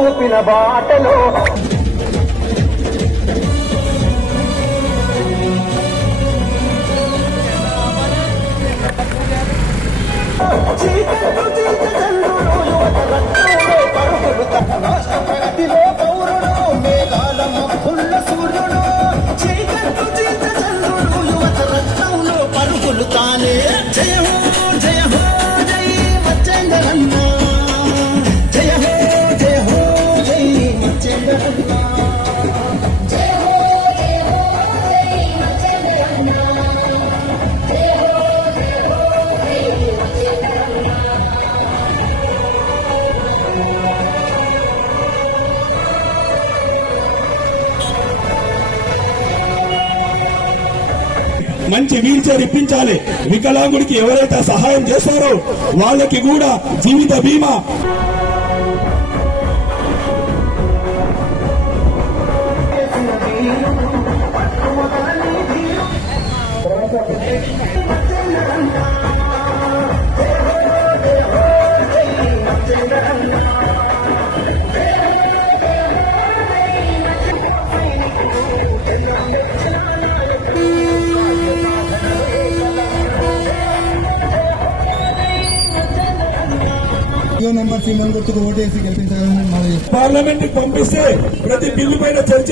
చూపిన బాటలో రాష్ట్ర ప్రగతిలో పౌరుడు మేఘాల మబ్బుల్ల సూర్యుడు చీకట్టు చీత చంద్రుడు యువత రత్నంలో పరుగులు తానే జయ హో జయ హో జై మచ్చెందరన్న జయ హో జయ హో జై మచ్చెందరన్న జయ హో జయ హో జై మచ్చెందరన్న జయ హో జయ హో జై మచ్చెందరన్న మంచి వీల్ చైర్ ఇప్పించాలి. వికలాంగుడికి ఎవరైతే సహాయం చేస్తారో వాళ్ళకి కూడా జీవిత బీమా నెంబర్ 3 గుర్తుకు ఓటేసి గెలిపించాలని పార్లమెంట్ కి పంపిస్తే ప్రతి బిల్లు పైన చర్చ